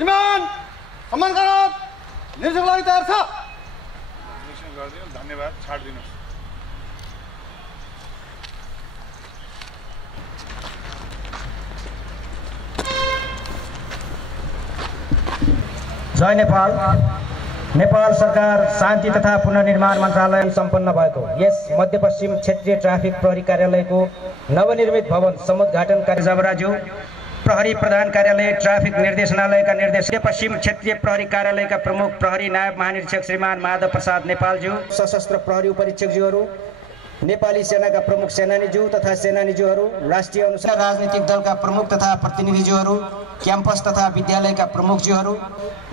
श्रीमान सम्मान गरौँ निरीक्षणको लागि तयार छ। निरीक्षण गरिदिनु धन्यवाद छाड्दिनु। जय नेपाल। नेपाल सरकार शान्ति तथा पुनर्निर्माण मन्त्रालय सम्पन्न भएको यस मध्यपश्चिम क्षेत्रीय ट्राफिक प्रहरी कार्यालयको नवनिर्मित भवन समुद्घाटन कार्य जबराज्यू प्रहरी प्रधान कार्यालय ट्राफिक निर्देशनालयका निर्देशक पश्चिम क्षेत्रीय प्रहरी कार्यालयका प्रमुख प्रहरी नायब महानिरीक्षक श्रीमान माधव प्रसाद नेपालज्यू, सशस्त्र प्रहरी उपरीक्षकज्यूहरू, नेपाली सेनाका प्रमुख सेनानीज्यू तथा सेनानीज्यूहरू, राष्ट्रिय अनुसार राजनीतिक दलका प्रमुख तथा प्रतिनिधिज्यूहरू, क्याम्पस तथा विद्यालयका प्रमुखज्यूहरू,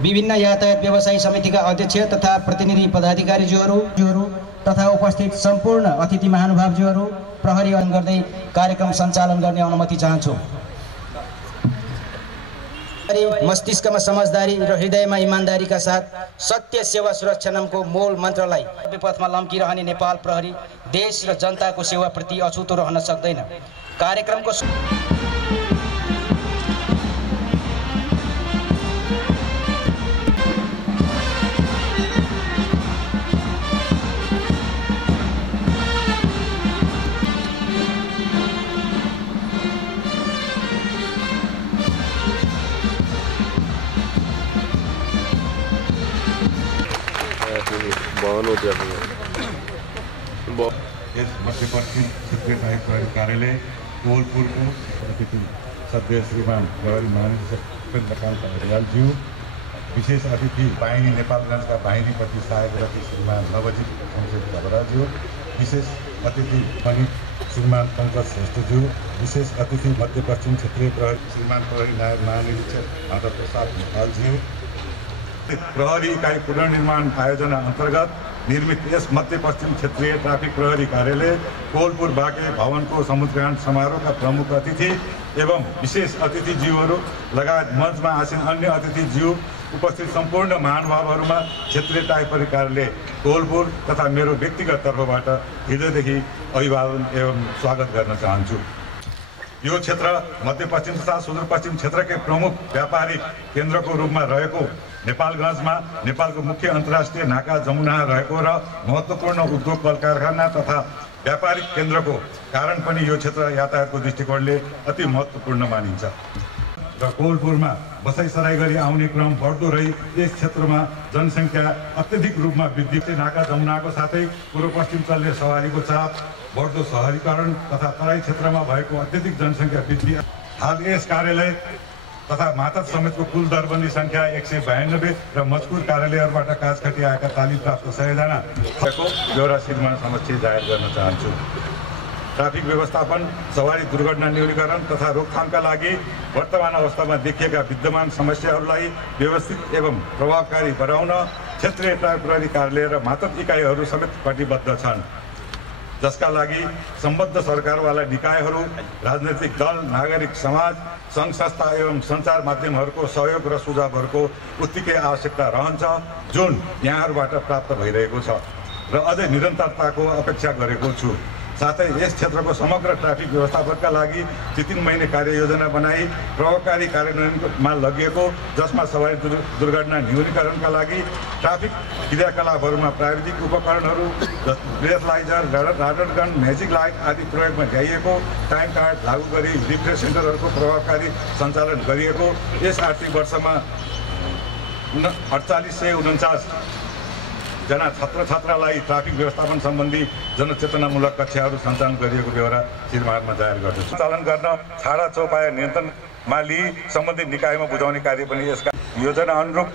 विभिन्न यातायात व्यवसायी समितिका अध्यक्ष तथा प्रतिनिधि पदाधिकारीज्यूहरू तथा उपस्थित सम्पूर्ण अतिथि महानुभावज्यूहरू, प्रहरी गर्दै कार्यक्रम सञ्चालन गर्ने अनुमति चाहन्छु। मस्तिष्कमा समझदारी र हृदयमा इमानदारीका साथ सत्य सेवा सुरक्षा नामको मूल मन्त्रलाई विपथमा लम्किरहने नेपाल प्रहरी देश र जनताको सेवाप्रति अछुतो रहन सक्दैन। कार्यक्रमको मध्यपश्चिम क्षेत्रीय ट्राफिक प्रहरी कार्यालय कोलपुरको अतिथि सदस्य श्रीमान प्रहरी महानिरीक्षक चन्द्रकान्त हरियालज्यू, विशेष अतिथि बाहिनी नेपालगञ्जका बाहिनी प्रति सहायक रथी श्रीमान नवजित जबराज्यू, विशेष अतिथि पनि श्रीमान पङ्कज श्रेष्ठज्यू, विशेष अतिथि मध्यपश्चिम क्षेत्रीय प्रहरी श्रीमान प्रहरी नायब महानिरीक्षक माधव प्रसाद नेपालज्यू, प्रहरी इकाइ पुनर्निर्माण आयोजना अन्तर्गत निर्मित यस मध्यपश्चिम क्षेत्रीय ट्राफिक प्रहरी कार्यालय कोलपुर बाँके भवनको समुद्घाटन समारोहका प्रमुख अतिथि एवं विशेष अतिथिज्यूहरू लगायत मञ्चमा आसीन अन्य अतिथिज्यू, उपस्थित सम्पूर्ण महानुभावहरूमा क्षेत्रीय ट्राफिक प्रहरी कार्यालय कोलपुर तथा मेरो व्यक्तिगत तर्फबाट हृदयदेखि अभिवादन एवं स्वागत गर्न चाहन्छु। यो क्षेत्र मध्यपश्चिम तथा सुदूरपश्चिम क्षेत्रकै प्रमुख व्यापारिक केन्द्रको रूपमा रहेको नेपालगञ्जमा नेपालको मुख्य अन्तर्राष्ट्रिय नाका जमुना रहेको र महत्त्वपूर्ण उद्योग कल कारखाना तथा व्यापारिक केन्द्रको कारण पनि यो क्षेत्र यातायातको दृष्टिकोणले अति महत्त्वपूर्ण मानिन्छ र कोलपुरमा बसाइसराई गरी आउने क्रम बढ्दो रही यस क्षेत्रमा जनसङ्ख्या अत्यधिक रूपमा वृद्धि, नाका जमुनाको साथै पूर्व पश्चिम चल्ने सवारीको चाप, बढ्दो सहरीकरण तथा तराई क्षेत्रमा भएको अत्यधिक जनसङ्ख्या वृद्धि, हाल यस कार्यालय तथा मातहत समेतको कुल दरबन्दी सङ्ख्या 192 र मजकुर कार्यालयहरूबाट काज खटी आएका तालिम प्राप्त 100 जनाको ब्यौरा श्रीमान समक्ष जाहेर गर्न चाहन्छु। ट्राफिक व्यवस्थापन, सवारी दुर्घटना न्यूनीकरण तथा रोकथामका लागि वर्तमान अवस्थामा देखिएका विद्यमान समस्याहरूलाई व्यवस्थित एवं प्रभावकारी बनाउन क्षेत्रीय ट्राफिक प्रहरी कार्यालय र मातहत इकाइहरू समेत कटिबद्ध छन्, जसका लागि सम्बद्ध सरकारवाला निकायहरू, राजनैतिक दल, नागरिक समाज, सङ्घ संस्था एवं सञ्चार माध्यमहरूको सहयोग र सुझावहरूको उत्तिकै आवश्यकता रहन्छ, जुन यहाँहरूबाट प्राप्त भइरहेको छ र अझै निरन्तरताको अपेक्षा गरेको छु। साथै यस क्षेत्रको समग्र ट्राफिक व्यवस्थापनका लागि 3 महिने कार्ययोजना बनाई प्रभावकारी कार्यान्वयनमा लगिएको, जसमा सवारी दुर्घटना न्यूनीकरणका लागि ट्राफिक क्रियाकलापहरूमा प्राविधिक उपकरणहरू, ब्रेथलाइजर, राडर गन, म्याजिक लाइट आदि प्रयोगमा ल्याइएको, टाइम कार्ड लागू गरी रिफ्रेस सेन्टरहरूको प्रभावकारी सञ्चालन गरिएको, यस आर्थिक वर्षमा 4849 जना छात्र-छात्रालाई ट्राफिक व्यवस्थापन सम्बन्धी जनचेतनामूलक कक्षाहरू सञ्चालन गरिएको ब्यौरा श्रीमानमा जाहेर गर्दछु। सञ्चालन गर्न छाडा चौपाया नियन्त्रणमा लिई सम्बन्धित निकायमा बुझाउने कार्य पनि यसका योजना अनुरूप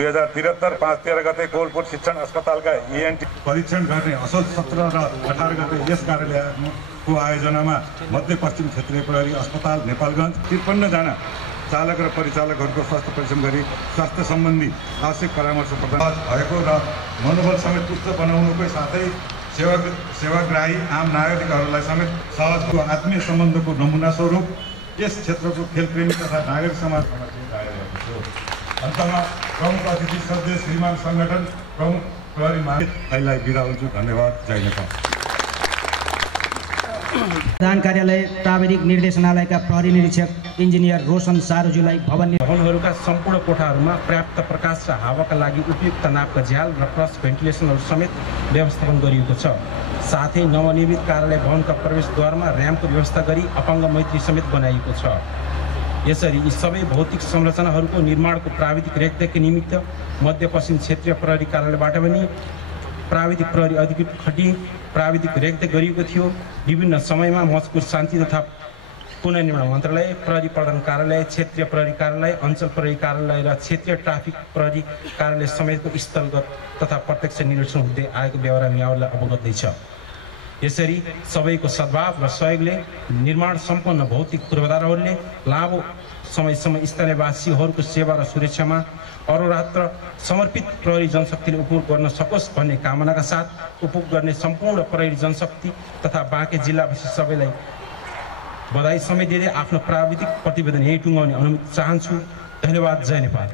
2073 5 13 गते कोलपुर शिक्षण अस्पतालका ENT परीक्षण गर्ने असल 17 र 18 गते यस कार्यालयको आयोजनामा मध्यपश्चिम क्षेत्रीय प्रहरी अस्पताल नेपालगञ्ज 53 जना चालक र परिचालकहरूको स्वास्थ्य परीक्षण गरी स्वास्थ्य सम्बन्धी आवश्यक परामर्श प्रदान भएको र मनोबल समेत उच्च बनाउनुकै साथै सेवाग्राही आम नागरिकहरूलाई समेत सहज आत्मीय सम्बन्धको नमुना स्वरूप यस क्षेत्रको खेलप्रेमी तथा नागरिक समाजबाट आएको छु। अन्तमा प्रमुख अतिथि सदस्य श्रीमान सङ्गठन प्रमुख प्रहरी महानिरीक्षकलाई बिदा हुन्छु। धन्यवाद। जय नेपाल। प्रधान कार्यालय प्राविधिक निर्देशनालयका प्रहरी निरीक्षक इन्जिनियर रोशन सारोजुलाई भवनहरूका सम्पूर्ण कोठाहरूमा पर्याप्त प्रकाश र हावाका लागि उपयुक्त नापका झ्याल र क्रस भेन्टिलेसनहरू समेत व्यवस्थापन गरिएको छ। साथै नवनिर्मित कार्यालय भवनका प्रवेशद्वारमा र्याम्पको व्यवस्था गरी अपाङ्ग मैत्री समेत बनाइएको छ। यसरी यी सबै भौतिक संरचनाहरूको निर्माणको प्राविधिक रेखदेखको निमित्त मध्यपश्चिम क्षेत्रीय प्रहरी कार्यालयबाट पनि प्राविधिक प्रहरी अधिकृत खटी प्राविधिक रेखदेख गरिएको थियो। विभिन्न समयमा मजकुर शान्ति तथा पुनर्निर्माण मन्त्रालय, प्रहरी प्रधान कार्यालय, क्षेत्रीय प्रहरी कार्यालय, अञ्चल प्रहरी कार्यालय र क्षेत्रीय ट्राफिक प्रहरी कार्यालय समेतको स्थलगत तथा प्रत्यक्ष निरीक्षण हुँदै आएको व्यवहार यहाँहरूलाई अवगत छ। यसरी सबैको सद्भाव र सहयोगले निर्माण सम्पन्न भौतिक पूर्वाधारहरूले लामो समयसम्म स्थानीयवासीहरूको सेवा र सुरक्षामा अहोरात्र समर्पित प्रहरी जनशक्तिले उपयोग गर्न सकोस् भन्ने कामनाका साथ उपयोग गर्ने सम्पूर्ण प्रहरी जनशक्ति तथा बाँके जिल्लावासी सबैलाई बधाई समेत दिँदै आफ्नो प्राविधिक प्रतिवेदन यही टुङ्गाउने अनुमति चाहन्छु। धन्यवाद। जय नेपाल।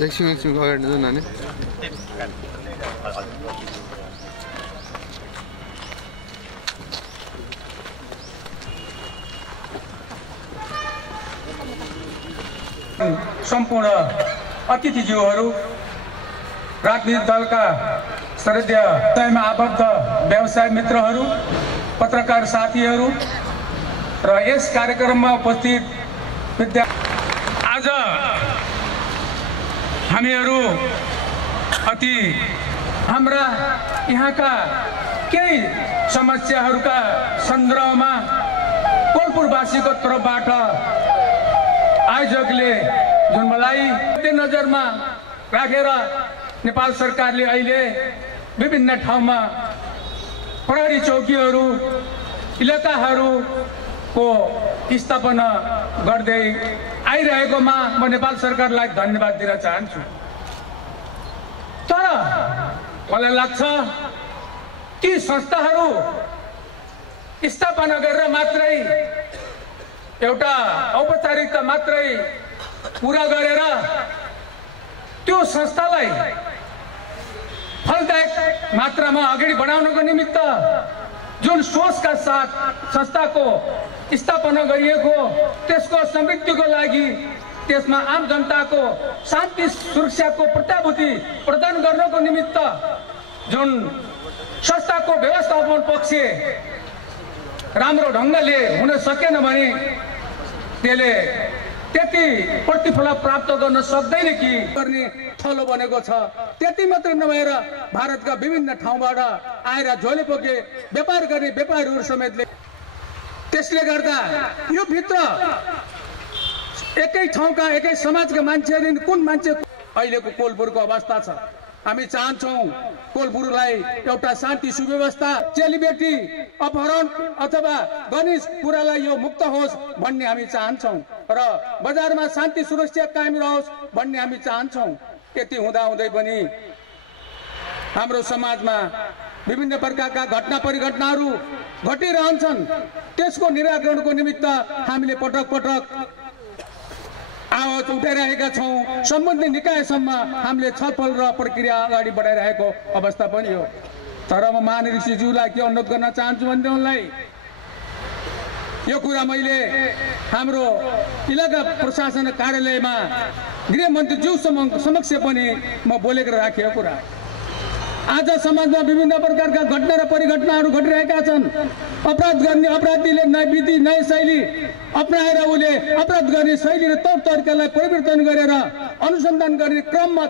एकछिन अगाडि जाऊ नानी। सम्पूर्ण अतिथिज्यूहरू, राजनीतिक दलका सदस्यमा आबद्ध व्यवसाय मित्रहरू, पत्रकार साथीहरू र यस कार्यक्रममा उपस्थित आज हामीहरू हाम्रा यहाँका केही समस्याहरूका सन्दर्भमा कोलपुरवासीको तर्फबाट आयोजकले जुन मलाई नजरमा राखेर नेपाल सरकारले अहिले विभिन्न ठाउँमा प्रहरी चौकीहरू, इलाकाहरू को स्थापना गर्दै आइरहेकोमा म नेपाल सरकारलाई धन्यवाद दिन चाहन्छु। तर मलाई लाग्छ ती संस्थाहरू स्थापना गरेर मात्रै एउटा औपचारिकता मात्रै पूरा गरेर त्यो संस्थालाई फलदायक मात्रामा अगाडि बढाउनको निमित्त जुन सोचका साथ संस्थाको स्थापना गरिएको त्यसको समृद्धिको लागि त्यसमा आम जनताको शान्ति सुरक्षाको प्रत्याभूति प्रदान गर्नको निमित्त जुन संस्थाको व्यवस्थापन पक्ष राम्रो ढङ्गले हुन सकेन भने त्यसले त्यति प्रतिफल प्राप्त गर्न सक्दैन कि गर्ने थलो बनेको छ। त्यति मात्र नभएर भारतका विभिन्न ठाउँबाट आएर झोले पोके व्यापार गर्ने व्यापारीहरू समेतले त्यसले गर्दा यो भित्र एकै ठाउँका एकै समाजका मान्छेहरू कुन मान्छे अहिलेको कोलपुरको अवस्था छ। हामी चाहन्छौँ कोलपुरलाई एउटा शान्ति सुव्यवस्था चेलीबेटी अपहरण अथवा गणेश कुरालाई यो मुक्त होस् भन्ने हामी चाहन्छौँ र बजारमा शान्ति सुरक्षा कायम रहोस् भन्ने हामी चाहन्छौँ। यति हुँदाहुँदै पनि हाम्रो समाजमा विभिन्न प्रकारका घटना परिघटनाहरू घटिरहन्छन्। त्यसको निराकरणको निमित्त हामीले पटक पटक आवाज उठाइरहेका छौँ। सम्बन्धित निकायसम्म हामीले छलफल र प्रक्रिया अगाडि बढाइरहेको अवस्था पनि हो। तर म महानिरीक्षकज्यूलाई के अनुरोध गर्न चाहन्छु भने उनलाई यो कुरा मैले हाम्रो इलाका प्रशासन कार्यालयमा गृहमन्त्रीज्यू समक्ष पनि म बोलेर राखेको कुरा। आज समाजमा विभिन्न प्रकारका घटना र परिघटनाहरू घटिरहेका छन्। अपराध गर्ने अपराधीले नयाँ विधि नयाँ शैली अपनाएर उसले अपराध गर्ने शैली र तौर तरिकालाई परिवर्तन गरेर अनुसन्धान गर्ने क्रममा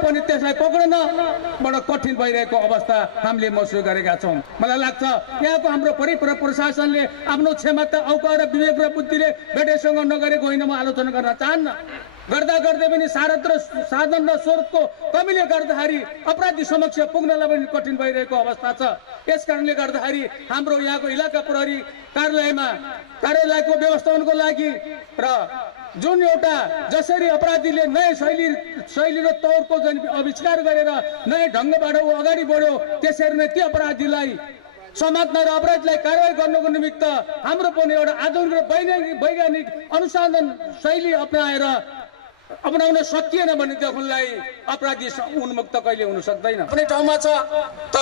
पनि त्यसलाई पक्ड़न बडो कठिन भइरहेको अवस्था हामीले महसुस गरेका छौँ। मलाई लाग्छ यहाँको हाम्रो प्रशासनले आफ्नो क्षमता औकात र विवेक र बुद्धिले भेटेसँग नगरेको होइन म आलोचना गर्न चाहन्न। गर्दा गर्दै पनि साधन र स्रोतको कमीले गर्दाखेरि अपराधी समक्ष पुग्नलाई पनि कठिन भइरहेको अवस्था छ। यस कारणले गर्दाखेरि हाम्रो यहाँको इलाका प्रहरी कार्यालयको व्यवस्थापनको लागि र जुन एउटा जसरी अपराधीले नयाँ शैली र तौरको जुन आविष्कार गरेर नयाँ ढङ्गबाट ऊ अगाडि बढ्यो त्यसरी नै ती अपराधीलाई समात्न र अपराधलाई कारवाही गर्नको निमित्त हाम्रो पनि एउटा आधुनिक र वैज्ञानिक अनुसन्धान शैली अपनाउन सकिएन भनेदेखिलाई अपराधी उन्मुक्त कहिले हुन सक्दैन। कुनै ठाउँमा छ त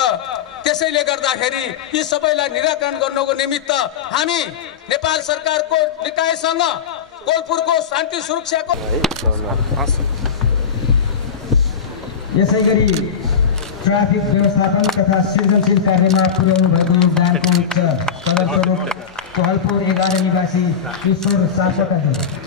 त्यसैले गर्दाखेरि यी सबैलाई निराकरण गर्नको निमित्त हामी नेपाल सरकारको निकायसँग कोलपुरको शान्ति सुरक्षाको यसै गरी ट्राफिक व्यवस्थापन तथा सृजनशील कार्यमा पुर्याउनु भएको योगदानको उच्च फलस्वरूप कोहलपुर 11 निवासी किशोर सापकोटाज्यू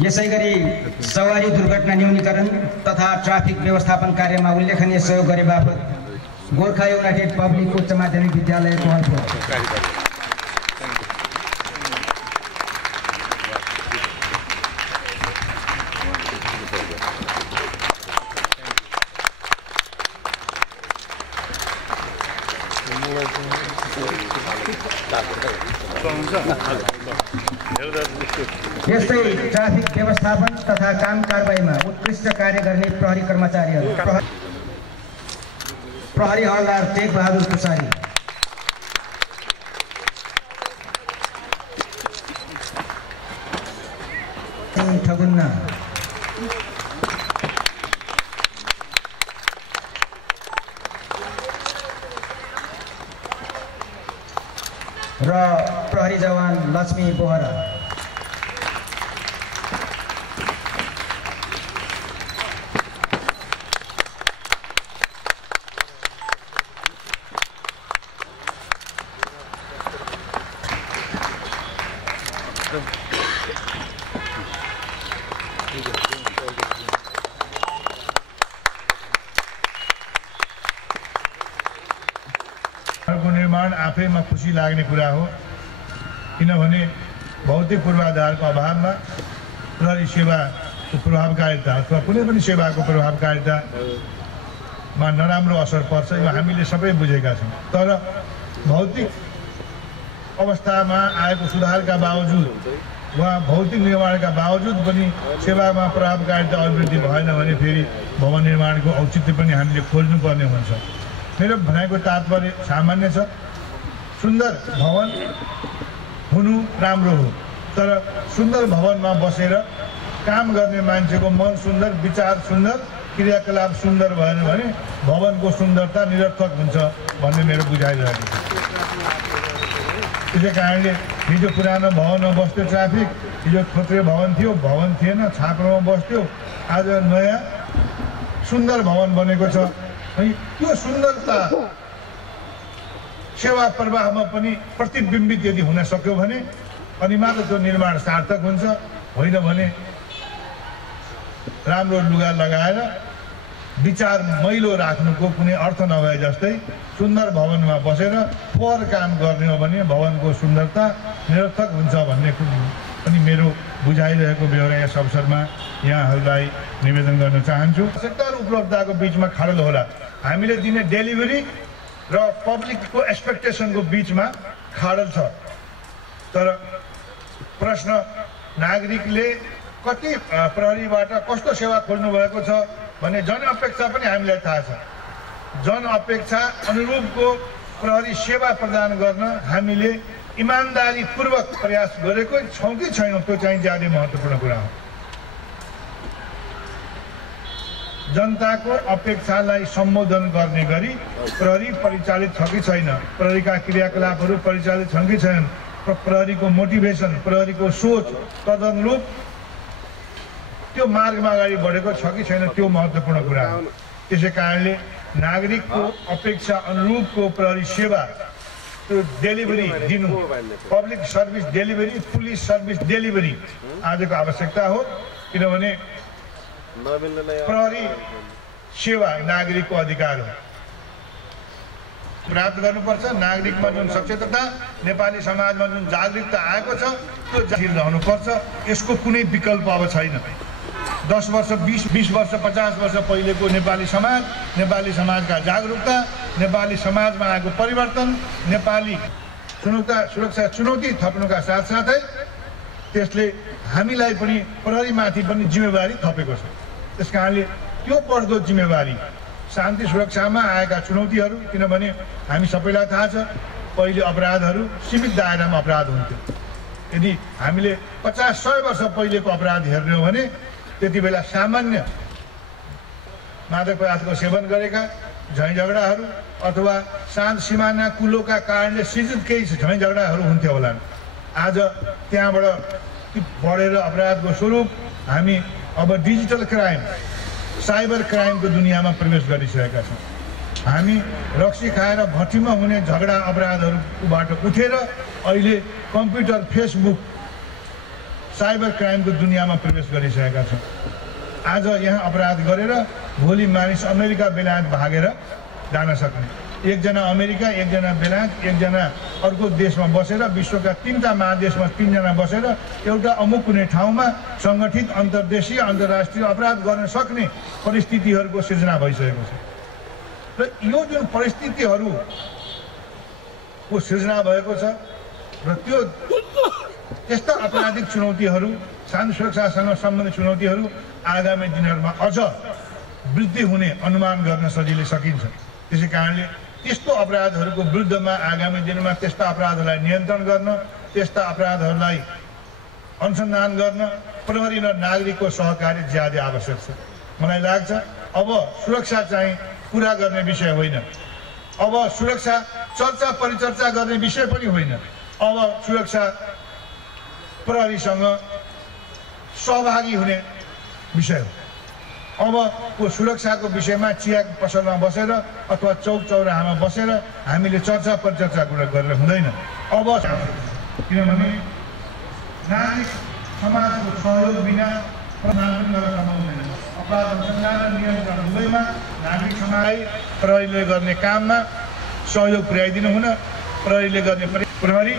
यसै गरी सवारी दुर्घटना न्यूनीकरण तथा ट्राफिक व्यवस्थापन कार्यमा उल्लेखनीय सहयोग गरे बापत गोर्खा युनाइटेड पब्लिक उच्च माध्यमिक विद्यालय कोहलपुर यस्तै ट्राफिक व्यवस्थापन तथा काम कारबाहीमा उत्कृष्ट कार्य गर्ने प्रहरी कर्मचारीहरू प्रहरी हवलदार टेक बहादुर पुसारी, ठगुन्ना, र प्रहरी जवान लक्ष्मी बोहरा। निर्माण आफैमा खुसी लाग्ने कुरा हो, किनभने भौतिक पूर्वाधारको अभावमा प्रहरी सेवाको प्रभावकारिता अथवा कुनै पनि सेवाको प्रभावकारितामा नराम्रो असर पर्छ, यो हामीले सबै बुझेका छौँ। तर भौतिक अवस्थामा आएको सुधारका बावजुद वा भौतिक निर्माणका बावजुद पनि सेवामा प्रभावकारिता अभिवृद्धि भएन भने फेरि भवन निर्माणको औचित्य पनि हामीले खोज्नुपर्ने हुन्छ। मेरो भनाइको तात्पर्य सामान्य छ, सुन्दर भवन हुनु राम्रो हो, तर सुन्दर भवनमा बसेर काम गर्ने मान्छेको मन सुन्दर, विचार सुन्दर, क्रियाकलाप सुन्दर भएन भने भवनको सुन्दरता निरर्थक हुन्छ भन्ने मेरो बुझाइरहेको छ। त्यसै कारणले हिजो पुरानो भवनमा बस्थ्यो ट्राफिक, हिजो थोत्रे भवन थियो, भवन थिएन, छाप्रोमा बस्थ्यो, आज नयाँ सुन्दर भवन बनेको छ। त्यो सुन्दरता सेवा प्रवाहमा पनि प्रतिबिम्बित यदि हुन सक्यो भने अनि मात्र त्यो निर्माण सार्थक हुन्छ, होइन भने राम्रो लुगा लगाएर विचार मैलो राख्नुको कुनै अर्थ नभए जस्तै सुन्दर भवनमा बसेर फोहोर काम गर्ने हो भने भवनको सुन्दरता निरर्थक हुन्छ भन्ने पनि मेरो बुझाइरहेको बेहोरा यस अवसरमा यहाँहरूलाई निवेदन गर्न चाहन्छु। आवश्यकता र उपलब्धताको बिचमा खाडल होला। हामीले दिने डेलिभरी र पब्लिकको एक्सपेक्टेसनको बिचमा खाडल छ। तर प्रश्न नागरिकले कति प्रहरीबाट कस्तो सेवा खोज्नु भएको छ भन्ने जनअपेक्षा पनि हामीलाई थाहा छ। जनअपेक्षा अनुरूपको प्रहरी सेवा प्रदान गर्न हामीले इमान्दारीपूर्वक प्रयास गरेको छौँ कि छैनौँ, त्यो चाहिँ ज्यादै महत्त्वपूर्ण कुरा हो। जनताको अपेक्षालाई सम्बोधन गर्ने गरी प्रहरी परिचालित छ कि छैन, प्रहरीका क्रियाकलापहरू परिचालित छन् कि छैनन्, प्रहरीको मोटिभेसन, प्रहरीको सोच तदनुरूप त्यो मार्गमा अगाडि बढेको छ कि छैन, त्यो महत्त्वपूर्ण कुरा हो। त्यसै कारणले नागरिकको अपेक्षा अनुरूपको प्रहरी सेवा त्यो डेलिभरी दिनु, public service delivery, police service delivery आजको आवश्यकता हो। किनभने प्रहरी सेवा नागरिकको अधिकार हो, प्राप्त गर्नुपर्छ। नागरिकमा जुन सचेतता, नेपाली समाजमा जुन जागरुकता आएको छ त्यो जारी रहनुपर्छ। यसको कुनै विकल्प अब छैन। 10 वर्ष, 20 वर्ष, 50 वर्ष पहिलेको नेपाली समाज, नेपाली समाजका जागरुकता, नेपाली समाजमा आएको परिवर्तन, नेपाली सुरक्षा चुनौती थप्नुका साथसाथै त्यसले हामीलाई पनि प्रहरीमाथि पनि जिम्मेवारी थपेको छ। त्यस कारणले त्यो बढ्दो जिम्मेवारी, शान्ति सुरक्षामा आएका चुनौतीहरू, किनभने हामी सबैलाई थाहा छ पहिले अपराधहरू सीमित दायरामा अपराध हुन्थ्यो। यदि हामीले 50-100 वर्ष पहिलेको अपराध हेर्ने हो भने त्यति बेला सामान्य मादक पदार्थको सेवन गरेका झैँ झगडाहरू अथवा शान्त सिमाना कुलोका कारणले सृजित केही झैँ झगडाहरू हुन्थ्यो होला। आज त्यहाँबाट बढेर अपराधको स्वरूप हामी अब डिजिटल क्राइम, साइबर क्राइमको दुनियाँमा प्रवेश गरिसकेका छौँ। हामी रक्सी खाएर भट्टीमा हुने झगडा अपराधहरूबाट उठेर अहिले कम्प्युटर, फेसबुक, साइबर क्राइमको दुनियाँमा प्रवेश गरिसकेका छौँ। आज यहाँ अपराध गरेर भोलि मानिस अमेरिका बेलायत भागेर जान सक्ने, एकजना अमेरिका, एकजना बेलायत, एकजना अर्को देशमा बसेर, विश्वका 3टा महादेशमा 3जना बसेर एउटा अमुक कुनै ठाउँमा सङ्गठित अन्तर्देशीय अन्तर्राष्ट्रिय अपराध गर्न सक्ने परिस्थितिहरूको सृजना भइसकेको छ। र यो जुन परिस्थितिहरूको सृजना भएको छ र त्यो त्यस्ता आपराधिक चुनौतीहरू, शान्ति सुरक्षासँग सम्बन्धित चुनौतीहरू आगामी दिनहरूमा अझ वृद्धि हुने अनुमान गर्न सजिलै सकिन्छ। त्यसै कारणले त्यस्तो अपराधहरूको विरुद्धमा आगामी दिनमा त्यस्ता अपराधहरूलाई नियन्त्रण गर्न, त्यस्ता अपराधहरूलाई अनुसन्धान गर्न प्रहरी र नागरिकको सहकार्य ज्यादै आवश्यक छ। मलाई लाग्छ अब सुरक्षा चाहिँ कुरा गर्ने विषय होइन, अब सुरक्षा चर्चा परिचर्चा गर्ने विषय पनि होइन, अब सुरक्षा प्रहरीसँग सहभागी हुने विषय हो। अबको सुरक्षाको विषयमा चिया पसलमा बसेर अथवा चौक चौराहामा बसेर हामीले चर्चा परिचर्चा गरेर हुँदैन। अब किनभने नागरिक समाजको सहयोग बिना प्रधान गर्न सक्नुहुँदैन। अपराध अनुसन्धान र नियन्त्रण दुवैमा नागरिक समाजलाई प्रहरीले गर्ने काममा सहयोग पुर्याइदिनु हुन प्रहरीले गर्ने प्रहरी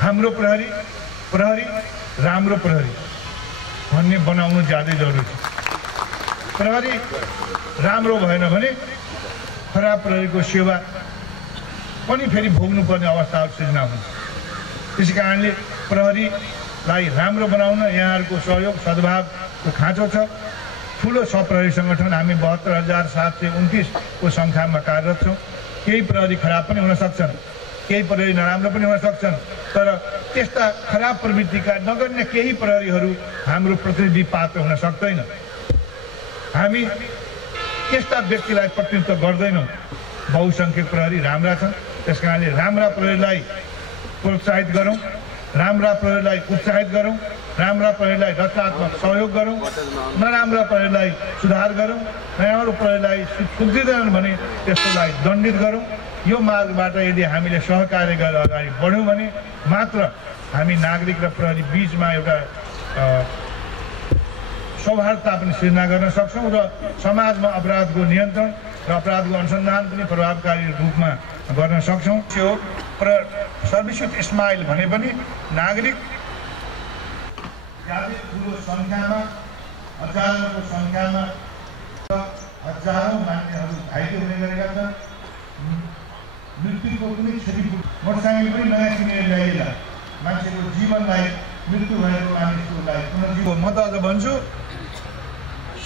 हाम्रो प्रहरी राम्रो प्रहरी भन्ने बनाउनु ज्यादै जरुरी छ। प्रहरी राम्रो भएन भने खराब प्रहरीको सेवा पनि फेरि भोग्नुपर्ने अवस्थाहरू सिर्जना हुन्छ। त्यसै कारणले प्रहरीलाई राम्रो बनाउन यहाँहरूको सहयोग सद्भावको खाँचो छ। ठुलो प्रहरी सङ्गठन हामी 72,729 को सङ्ख्यामा कार्यरत छौँ। केही प्रहरी खराब पनि हुन सक्छन्, केही प्रहरी नराम्रो पनि हुन सक्छन्, तर त्यस्ता खराब प्रवृत्तिका नगर्ने केही प्रहरीहरू हाम्रो प्रतिनिधि पात्र हुन सक्दैन। हामी त्यस्ता व्यक्तिलाई प्रतिनिधित्व गर्दैनौँ। बहुसङ्ख्यक प्रहरी राम्रा छन्, त्यस कारणले राम्रा प्रहरीलाई प्रोत्साहित गरौँ, राम्रा प्रहरीलाई उत्साहित गरौँ, राम्रा प्रहरीलाई रचनात्मक सहयोग गरौँ, नराम्रा प्रहरीलाई सुधार गरौँ, नराम्रो प्रहरीलाई सुध्रिँदैनन् भने त्यसलाई दण्डित गरौँ। यो मार्गबाट यदि हामीले सहकार्य गरेर अगाडि बढ्यौँ भने मात्र हामी नागरिक र प्रहरी बीचमा एउटा सौहार्दता पनि सिर्जना गर्न सक्छौँ र समाजमा अपराधको नियन्त्रण र अपराधको अनुसन्धान पनि प्रभावकारी रूपमा गर्न सक्छौँ। त्यो सर्भिस विथ स्माइल भने पनि नागरिक ज्यादै ठुलो सङ्ख्यामा हजारौँको सङ्ख्यामा हजारौँ मान्छेहरू घाइते हुने गरेका छन्। मृत्युको कुनै क्षति मोटरसाइकल पनि नयाँ किनेर ल्याइएला मान्छेको जीवनलाई मृत्यु भएको मानिसहरूलाई पुनर्जीवन। म त अझ भन्छु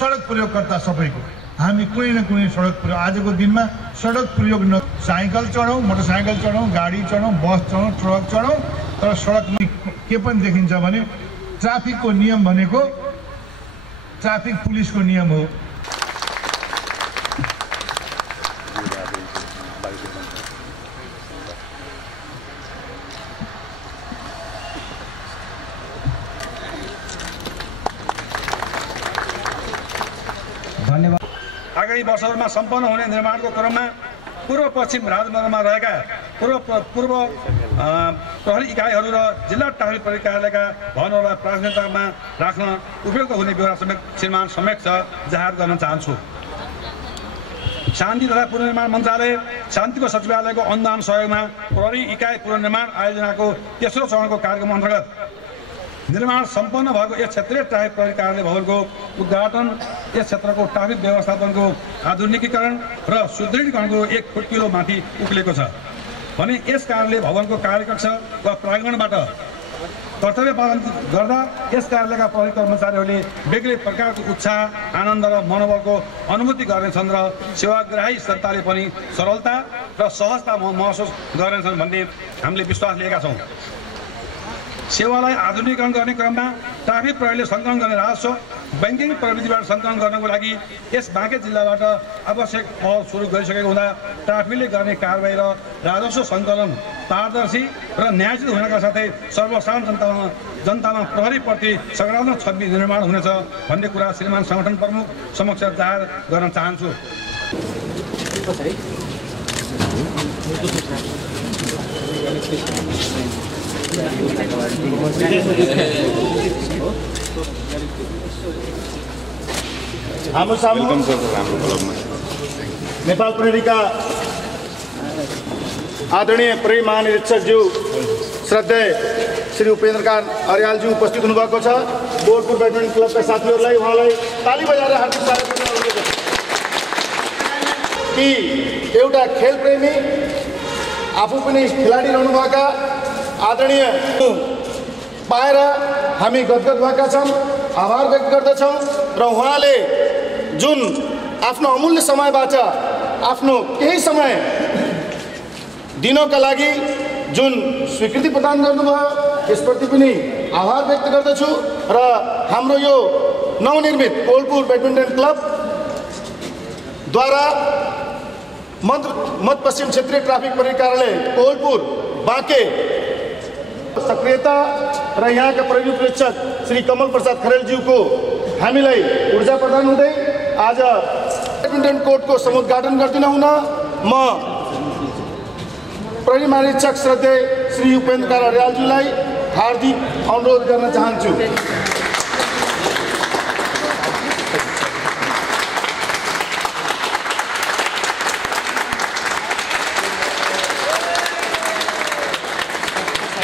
सडक प्रयोगकर्ता सबैको हामी कुनै न कुनै सडक प्रयोग आजको दिनमा सडक प्रयोग साइकल चढौँ, मोटरसाइकल चढौँ, गाडी चढौँ, बस चढौँ, ट्रक चढौँ, तर सडकमा के पनि देखिन्छ भने ट्राफिकको नियम भनेको ट्राफिक पुलिसको नियम हो। धन्यवाद। आगामी वर्षहरूमा सम्पन्न हुने निर्माणको क्रममा पूर्व पश्चिम राजमार्गमा रहेका पूर्व प्रहरी इकाइहरू र जिल्ला ट्राफिक प्रहरी कार्यालयका भवनहरूलाई प्राथमिकतामा राख्न उपयुक्त हुने व्यवस्था समेत श्रीमान समेत जाहेर गर्न चाहन्छु। शान्ति तथा पुनर्निर्माण मन्त्रालय शान्तिको सचिवालयको अनुदान सहयोगमा प्रहरी इकाइ पुनर्निर्माण आयोजनाको तेस्रो चरणको कार्यक्रम अन्तर्गत निर्माण सम्पन्न भएको यस क्षेत्रीय ट्राफिक प्रहरी कार्यालय भवनको उद्घाटन, यस क्षेत्रको ट्राफिक व्यवस्थापनको आधुनिकीकरण र सुदृढीकरणको 1 फुट माथि उक्लेको छ भने यस कार्यालय भवनको कार्यकक्ष वा प्राङ्गणबाट कर्तव्य पालन गर्दा यस कार्यालयका प्रहरी कर्मचारीहरूले बेग्लै प्रकारको उत्साह, आनन्द र मनोबलको अनुभूति गर्नेछन् र सेवाग्राही जनताले पनि सरलता र सहजता महसुस गर्नेछन् भन्ने हामीले विश्वास लिएका छौँ। सेवालाई आधुनिकीकरण गर्ने क्रममा ट्राफिक प्रहरीले सङ्कलन गर्ने राजस्व ब्याङ्किङ प्रविधिबाट सङ्कलन गर्नको लागि यस बाँके जिल्लाबाट आवश्यक पहल सुरु गरिसकेको हुँदा ट्राफिकले गर्ने कारबाही र राजस्व सङ्कलन पारदर्शी र न्यायोचित हुनका साथै सर्वसाधारण जनतामा प्रहरीप्रति सकारात्मक छवि निर्माण हुनेछ भन्ने कुरा श्रीमान सङ्गठन प्रमुख समक्ष जाहेर गर्न चाहन्छु। हाम्रो सामु नेपाल प्रहरीका आदरणीय प्रहरी महानिरीक्षकज्यू श्रद्धेय श्री उपेन्द्रकान्त अर्यालज्यू उपस्थित हुनुभएको छ। बोलपुर ब्याडमिन्टन क्लबका साथीहरूलाई उहाँलाई ताली बजाएर हार्दिक स्वागत गर्नु कि एउटा खेलप्रेमी आफू पनि खेलाडी रहनुभएका आदरणीय पाएर हामी गदगद भएका छौँ, आभार व्यक्त गर्दछौँ र उहाँले जुन आफ्नो अमूल्य समयबाट आफ्नो केही समय दिनका लागि जुन स्वीकृति प्रदान गर्नुभयो त्यसप्रति पनि आभार व्यक्त गर्दछु र हाम्रो यो नवनिर्मित कोलपुर ब्याडमिन्टन क्लबद्वारा मध्यपश्चिम क्षेत्रीय ट्राफिक प्रहरी कार्यालय कोलपुर बाँके सक्रियता र यहाँका प्रहरी प्रेक्षक श्री कमल प्रसाद खरेलज्यूको हामीलाई ऊर्जा प्रदान हुँदै आज ब्याडमिन्टन कोर्टको समुद्घाटन गरिदिन हुन म प्रहरी महानिरीक्षक श्रद्धेय श्री उपेन्द्रकान्त अर्यालज्यूलाई हार्दिक अनुरोध गर्न चाहन्छु।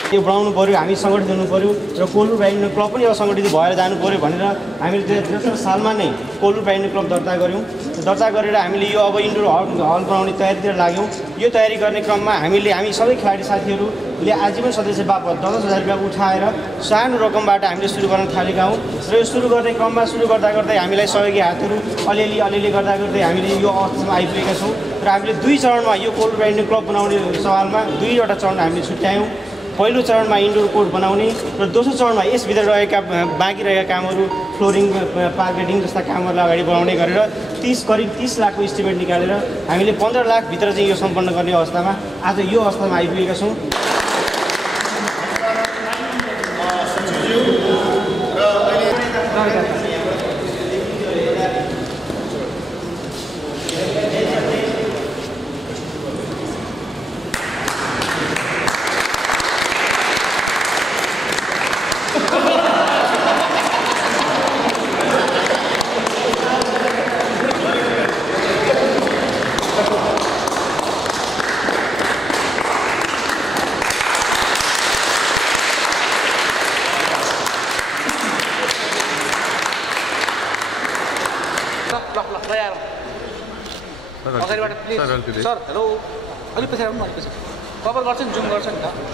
त्यो बनाउनु पऱ्यो, हामी सङ्गठित हुनु पऱ्यो र कोलपुर ब्याडमिन्टन क्लब पनि अब सङ्गठित भएर जानु पऱ्यो भनेर हामीले 2013 सालमा नै कोलपुर ब्याडमिन्टन क्लब दर्ता गऱ्यौँ। दर्ता गरेर हामीले यो अब इन्डोर हल बनाउने तयारीतिर लाग्यौँ। यो तयारी गर्ने क्रममा हामी सबै खेलाडी साथीहरूले आजीवन सदस्य बापत 10,000 रुपियाँ उठाएर सानो रकमबाट हामीले सुरु गर्न थालेका हौँ र यो सुरु गर्ने क्रममा सुरु गर्दा गर्दै हामीलाई सहयोगी हातहरू अलिअलि गर्दा गर्दै हामीले यो अवस्थामा आइपुगेका छौँ र हामीले 2 चरणमा यो कोलपुर ब्याडमिन्टन क्लब बनाउने सवालमा 2वटा चरण हामीले छुट्यायौँ। पहिलो चरणमा इन्डोर कोर्ट बनाउने र दोस्रो चरणमा यसभित्र रहेका बाँकी रहेका कामहरू फ्लोरिङ पार्केटिङ जस्ता कामहरूलाई अगाडि बढाउने गरेर करिब 30 लाखको इस्टिमेट निकालेर हामीले 15 लाखभित्र चाहिँ यो सम्पन्न गर्ने अवस्थामा आज यो अवस्थामा आइपुगेका छौँ। अगाडिबाट प्लिज सर हेलो अलिक पछि आउनु न, अलिक पछि कभर गर्छ नि, जुम गर्छ नि त।